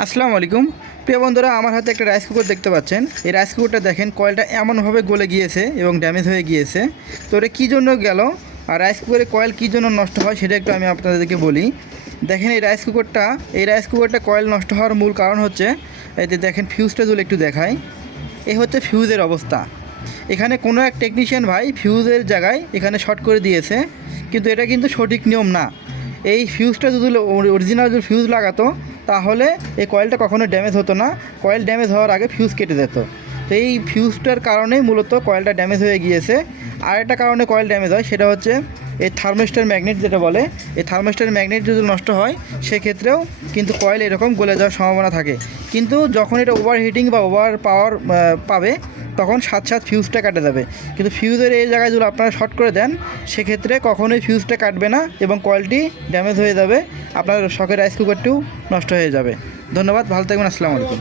আসসালামু আলাইকুম। প্রিয় বন্ধুরা, আমার হাতে একটা রাইস কুকার দেখতে পাচ্ছেন। এই রাইস কুকারটা দেখেন কয়েলটা এমনভাবে গলে গিয়েছে এবং ড্যামেজ হয়ে গিয়েছে। তো এটা কী জন্য গেল আর রাইস কুকারের কয়েল কী জন্য নষ্ট হয় সেটা একটু আমি আপনাদেরকে বলি। দেখেন এই রাইস কুকারটা কয়েল নষ্ট হওয়ার মূল কারণ হচ্ছে এই যে দেখেন ফিউজটা যদি একটু দেখায়, এই হচ্ছে ফিউজের অবস্থা। এখানে কোনো এক টেকনিশিয়ান ভাই ফিউজের জায়গায় এখানে শর্ট করে দিয়েছে, কিন্তু এটা কিন্তু সঠিক নিয়ম না। এই ফিউজটা যদি অরিজিনাল যদি ফিউজ লাগাতো তাহলে এই কয়েলটা কখনো ড্যামেজ হতো না। কয়েল ড্যামেজ হওয়ার আগে ফিউজ কেটে যেত। তো এই ফিউজটার কারণেই মূলত কয়েলটা ড্যামেজ হয়ে গিয়েছে। আর একটা কারণে কয়েল ড্যামেজ হয়, সেটা হচ্ছে এই থার্মিস্টর ম্যাগনেট যেটা বলে, এই থার্মিস্টর ম্যাগনেট যদি নষ্ট হয় সেক্ষেত্রেও কিন্তু কয়েল এরকম গলে যাওয়ার সম্ভাবনা থাকে। কিন্তু যখন এটা ওভার হিটিং বা ওভার পাওয়ার পাবে তখন সাথে ফিউজটা কাটে যাবে। কিন্তু ফিউজের এই জায়গায় যদি আপনারা শর্ট করে দেন সেক্ষেত্রে কখনোই ফিউজটা কাটবে না এবং কয়েলটি ড্যামেজ হয়ে যাবে, আপনার শখের রাইস কুকারটিও নষ্ট হয়ে যাবে। ধন্যবাদ, ভালো থাকবেন, আসসালামু আলাইকুম।